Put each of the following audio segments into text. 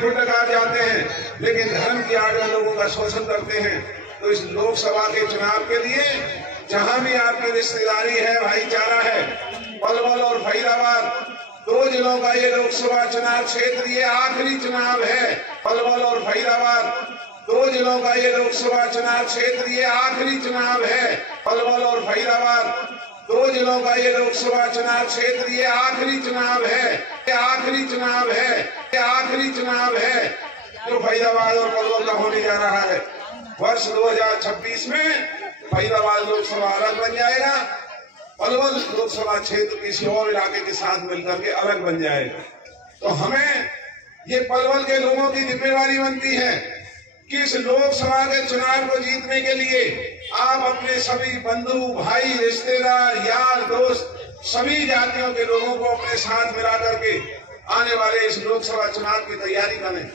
फुटकार जाते हैं, लेकिन धर्म की आड़ में लोगों का शोषण करते हैं। तो इस लोकसभा के चुनाव के लिए जहां भी आपकी रिश्तेदारी है, भाईचारा है, पलवल और फरीदाबाद 2 जिलों का ये लोकसभा चुनाव क्षेत्र ये आखिरी चुनाव है। पलवल और फरीदाबाद 2 जिलों का ये लोकसभा चुनाव क्षेत्र ये आखिरी चुनाव है। पलवल और फरीदाबाद 2 जिलों का ये लोकसभा चुनाव क्षेत्र ये आखिरी चुनाव है। आखिरी चुनाव है, आखिरी चुनाव है जो फरीदाबाद और पलवल का होने जा रहा है। वर्ष 2026 में फरीदाबाद लोकसभा अलग बन जाएगा, पलवल लोकसभा क्षेत्र किसी और इलाके के साथ मिलकर के अलग बन जाएगा। तो हमें ये पलवल के लोगों की जिम्मेवारी बनती है कि इस लोकसभा के चुनाव को जीतने के लिए आप अपने सभी बंधु, भाई, रिश्तेदार, यार, दोस्त, सभी जातियों के लोगों को अपने साथ मिला करके आने वाले इस लोकसभा चुनाव की तैयारी करें।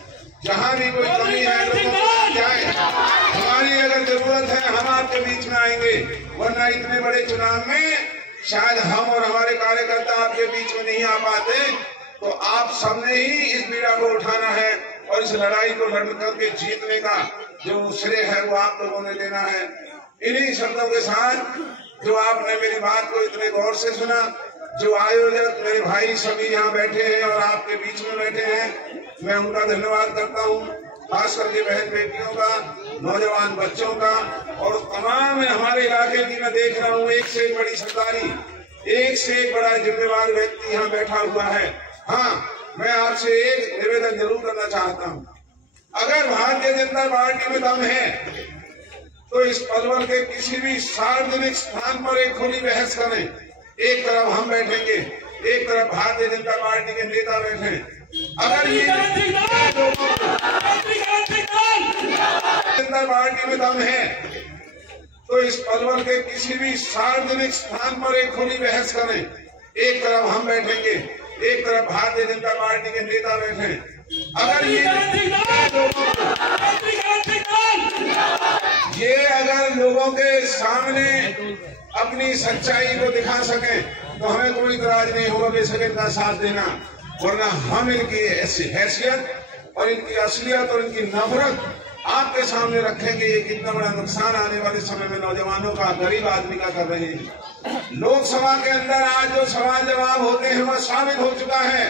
जहां भी कोई कमी है लोगों को समझाएं। हमारी अगर जरूरत है हम आपके बीच में आएंगे, वरना इतने बड़े चुनाव में शायद हम और हमारे कार्यकर्ता आपके बीच में नहीं आ पाते। तो आप सबने ही इस पीड़ा को उठाना है और इस लड़ाई को लड़ करके जीतने का जो श्रेय है वो आप लोगों ने लेना है। इन्हीं शब्दों के साथ जो आपने मेरी बात को इतने गौर से सुना, जो आयोजक मेरे भाई सभी यहाँ बैठे हैं और आपके बीच में बैठे हैं, मैं उनका धन्यवाद करता हूँ। खास करके बहन बेटियों का, नौजवान बच्चों का और तमाम हमारे इलाके की मैं देख रहा हूँ एक से एक बड़ी सरदारी, एक से एक बड़ा जिम्मेवार व्यक्ति यहाँ बैठा हुआ है। हाँ, मैं आपसे एक निवेदन जरूर करना चाहता हूँ, अगर भारतीय जनता पार्टी में दम है तो इस पलवल के किसी भी सार्वजनिक स्थान पर एक खुली बहस करें। एक तरफ हम बैठेंगे, एक तरफ भारतीय जनता पार्टी के नेता बैठे। अगर ये जनता पार्टी में दम है तो इस पलवल के किसी भी सार्वजनिक स्थान पर एक खुली बहस करें। एक तरफ हम बैठेंगे, एक तरफ भारतीय जनता पार्टी के नेता बैठे। अगर ये अगर लोगों के सामने अपनी सच्चाई को दिखा सके तो हमें कोई इतराज नहीं होगा बेशक इनका साथ देना, वरना हम इनकी हैसियत और इनकी असलियत और इनकी नफरत आपके सामने रखेंगे। ये कितना बड़ा नुकसान आने वाले समय में नौजवानों का, गरीब आदमी का कर रहे हैं। लोकसभा के अंदर आज जो सवाल जवाब होते हैं वह साबित हो चुका है।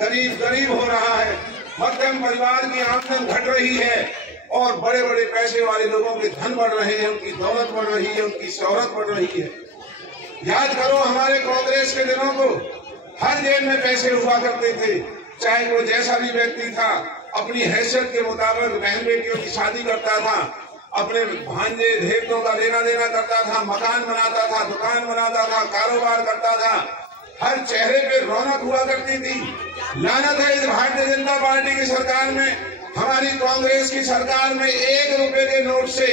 गरीब गरीब हो रहा है, मध्यम परिवार की आमदन घट रही है और बड़े बड़े पैसे वाले लोगों के धन बढ़ रहे हैं, उनकी दौलत बढ़ रही है, उनकी शोहरत बढ़ रही है। याद करो हमारे कांग्रेस के दिनों को, हर जेब में पैसे हुआ करते थे। चाहे वो जैसा भी व्यक्ति था अपनी हैसियत के मुताबिक बहन बेटियों की शादी करता था, अपने भांजे धेवतों का लेना देना करता था, मकान बनाता था, दुकान बनाता था, कारोबार करता था, हर चेहरे पे रौनक हुआ करती थी। लानत है इस भारतीय जनता पार्टी की सरकार में, हमारी कांग्रेस की सरकार में 1 रुपए के नोट से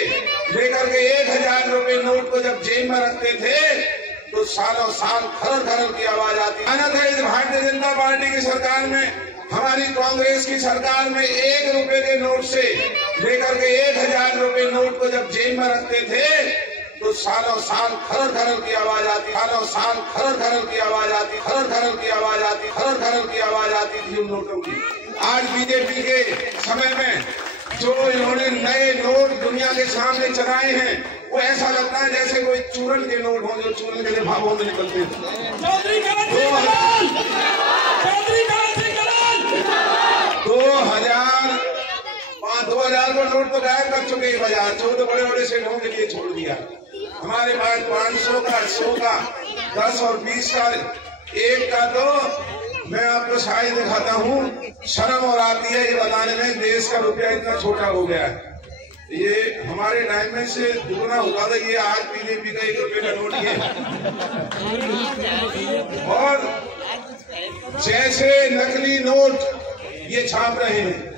लेकर के 1000 रुपए नोट को जब जेब में रखते थे तो सालों साल खरड़ खरड़ की आवाज आती। लानत है इस भारतीय जनता पार्टी की सरकार में, हमारी कांग्रेस की सरकार में 1 रुपए के नोट से लेकर के 1000 रुपए नोट को जब जेब में रखते थे तो सालों साल खरड़ खरड़ की आवाज आती। सालों साल खरड़ खरड़ की आवाज आती, खरड़ खरड़ की आवाज आती, खरड़ खरड़ की आवाज आती थी उन नोटों की। आज बीजेपी के समय में जो इन्होंने नए नोट दुनिया के सामने चलाए हैं वो ऐसा लगता है जैसे कोई चूरन के नोट हों जो चूरन के लिफाफों में निकलते हैं। 2000 का नोट तो गायब कर चुके हैं बाजार, 14 बड़े बड़े सेठों के लिए छोड़ दिया। हमारे पास 500 का, 100 का, 10 और 20 का, 1 का तो मैं आपको शायद दिखाता हूँ, शर्म और आती है ये बताने में देश का रुपया इतना छोटा हो गया है। ये हमारे टाइम में से दुगना होता था, ये आज बीजेपी का 1 रुपये का नोट ये। और जैसे नकली नोट ये छाप रहे हैं,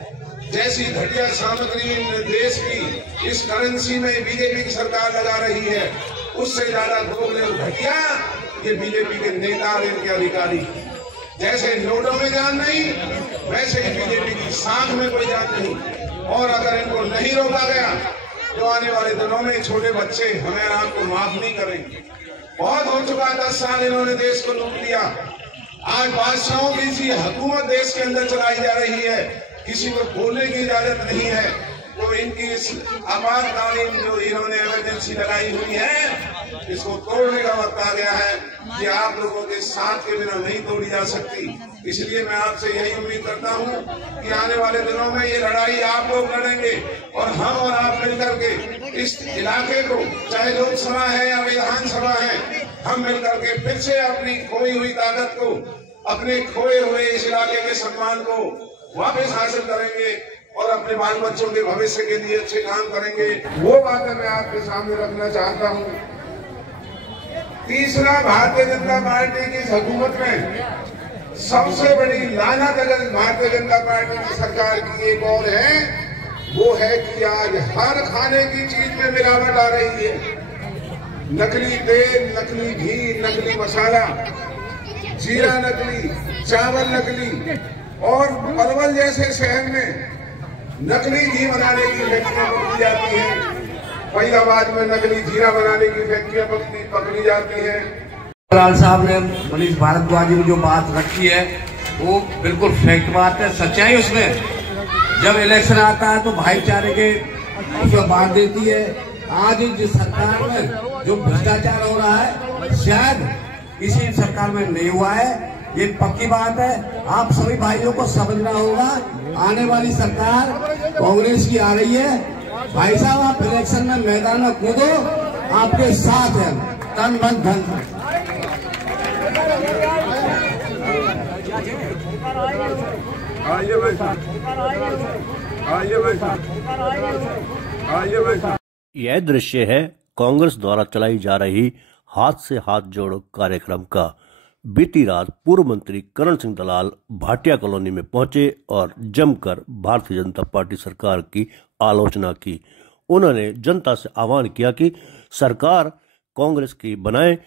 जैसी घटिया सामग्री देश की इस करेंसी में बीजेपी की सरकार लगा रही है, उससे ज्यादा दोगले और घटिया ये बीजेपी के नेता और इनके अधिकारी। जैसे नोटों में जान नहीं, वैसे ही बीजेपी की साख में कोई जान नहीं। और अगर इनको नहीं रोका गया तो आने वाले दिनों में छोटे बच्चे हमें आपको माफ नहीं करेंगे। बहुत हो चुका, 10 साल इन्होंने देश को लूट लिया। आज बादशाहों की सी हुकूमत देश के अंदर चलाई जा रही है। किसी को बोलने की इजाजत नहीं है। तो इनकी इस आपातकालीन जो इन्होंने इमरजेंसी लगाई हुई है, इसको तोड़ने का वक्त आ गया है कि आप लोगों के साथ के बिना नहीं तोड़ी जा सकती। इसलिए मैं आपसे यही उम्मीद करता हूं कि आने वाले दिनों में ये लड़ाई आप लोग लड़ेंगे और हम और आप मिलकर के इस इलाके को, चाहे लोकसभा है या विधानसभा है, हम मिलकर के फिर से अपनी खोई हुई ताकत को, अपने खोए हुए इस इलाके के सम्मान को वापस हासिल करेंगे और अपने बाल बच्चों के भविष्य के लिए अच्छे काम करेंगे। वो बातें मैं आपके सामने रखना चाहता हूँ। तीसरा, भारतीय जनता पार्टी की हुकूमत में सबसे बड़ी लानत अगर भारतीय जनता पार्टी की सरकार की एक और है, वो है कि आज हर खाने की चीज में मिलावट आ रही है। नकली तेल, नकली घी, नकली मसाला, जीरा नकली, चावल नकली, और पलवल जैसे शहर में नकली घी बनाने की फैक्ट्रियां पकड़ी जाती हैं। फरीदाबाद में नकली जीरा बनाने की फैक्ट्रियां पकड़ी जाती हैं। लाल साहब ने मनीष भारद्वाज में जो बात रखी है वो बिल्कुल फैक्ट बात है, सच्चाई उसमें। जब इलेक्शन आता है तो भाईचारे के उसमें बात देती है। आज जिस सरकार में जो भ्रष्टाचार हो रहा है, शायद किसी सरकार में नहीं हुआ है, ये पक्की बात है। आप सभी भाइयों को समझना होगा, आने वाली सरकार कांग्रेस की आ रही है। भाई साहब, आप इलेक्शन में मैदान में कूदो, आपके साथ है, तन मन धन। यह दृश्य है कांग्रेस द्वारा चलाई जा रही हाथ से हाथ जोड़ो कार्यक्रम का। बीती रात पूर्व मंत्री करण सिंह दलाल भाटिया कॉलोनी में पहुंचे और जमकर भारतीय जनता पार्टी सरकार की आलोचना की। उन्होंने जनता से आह्वान किया कि सरकार कांग्रेस की बनाए,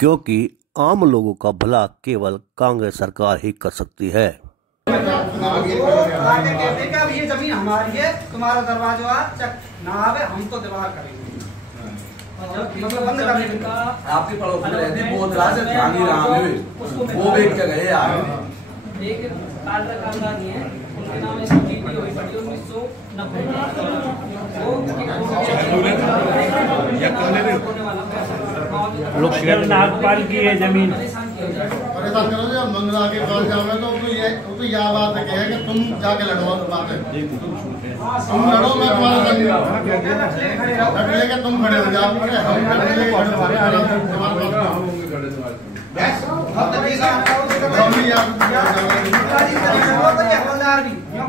क्योंकि आम लोगों का भला केवल कांग्रेस सरकार ही कर सकती है। ये जमीन हमारी है, तुम्हारा दरवाजा ना आवे, हम तो दीवार करेंगे। आपके पड़ोस में रहते वो बेच के गए यार। एक कालरा खानदानी है, उनके नाम इसकी जीपी हुई पड़ी 1990। लोग नागपाल की है जमीन। परेशान करो जो मंगला के पास जाओगे तो यह बात है कि तुम जाके लड़वा दो बातें, तुम लड़ो, मैं तुम्हारा लड़ लेके तुम खड़े हो जाओ।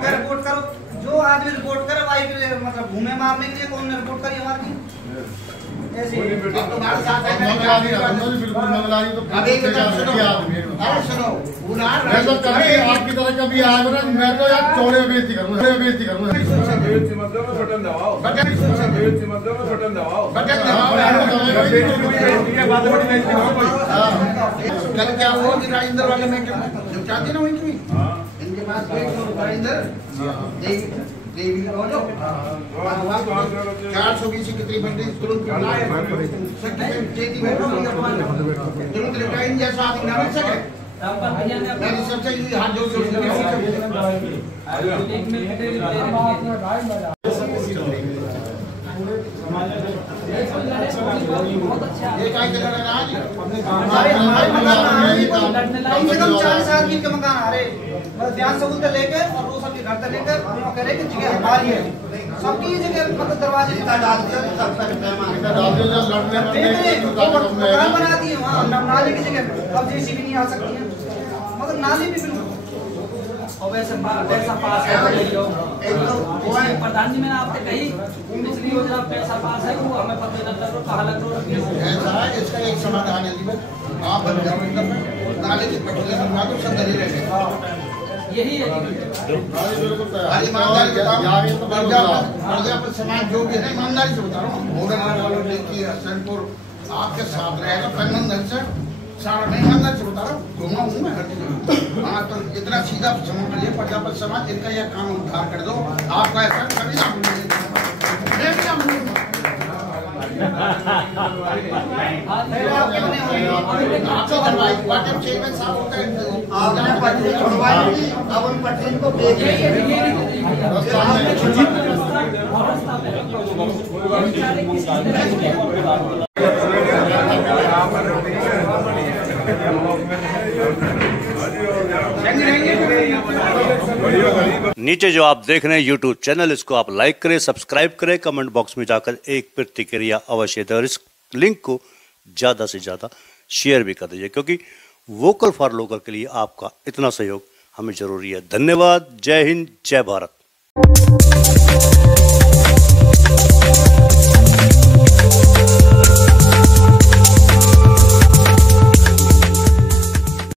रिपोर्ट करो, जो आदमी रिपोर्ट करे भाई, मतलब घूमे मारने के लिए कौन ने रिपोर्ट करी हमारी? बिल्कुल मंगलारी तो आपकी तरह कभी आए ना, मैं तो यार चौड़े बेइज्जती करूँगा। कल क्या हुआ कि राजेंद्र वाले में जो चाहते ना वही इनके पास राजेंद्र 420 कितनी बंदी तुरंत जैसा आदमी ना मिल सके। मैंने सबसे हाथ जोड़ कम से कम 40 आदमी के मकान आ रहे, ध्यान सबूत लेके और वो सबके घर से लेकर हम कह रहे कि जगह हमारी है, सबकी जगह मतलब दरवाजे डाल मकान बना दिए वहाँ नाले की जगह। अब जेसीबी नहीं आ सकती है, मगर नाले भी बिल्कुल। और वैसा पास है प्रधान जी, मैंने आपसे कही पिछली योजना पैसा पास है, वो हमें पता चलता है कहाँ लग रहा है। इसका एक समाधान है, आप नाले के पटले बनवा दो, सब दरी रहे। यही है ईमानदारी पर समाज जो भी है ईमानदारी से बता रहा हूँ। आपके साथ रहेगा प्रबंधन से सारा नहीं ईमानदारी से बता रहा हूँ, घुमा हूँ मैं हर जगह। हाँ, तो इतना सीधा समझ लीजिए प्रजापत समाज, इनका यह काम उद्धार कर दो। आपका ऐसा कभी ना आपको बनवाई पार्टी चेयरमैन साहब होते हैं, आपने पट्टी छुड़वाई थी, अब उन पट्टी को बेच नीचे जो आप देख रहे हैं YouTube चैनल, इसको आप लाइक करें, सब्सक्राइब करें, कमेंट बॉक्स में जाकर एक प्रतिक्रिया अवश्य दें और इस लिंक को ज़्यादा से ज़्यादा शेयर भी कर दीजिए, क्योंकि वोकल फॉर लोकल के लिए आपका इतना सहयोग हमें ज़रूरी है। धन्यवाद। जय हिंद, जय भारत।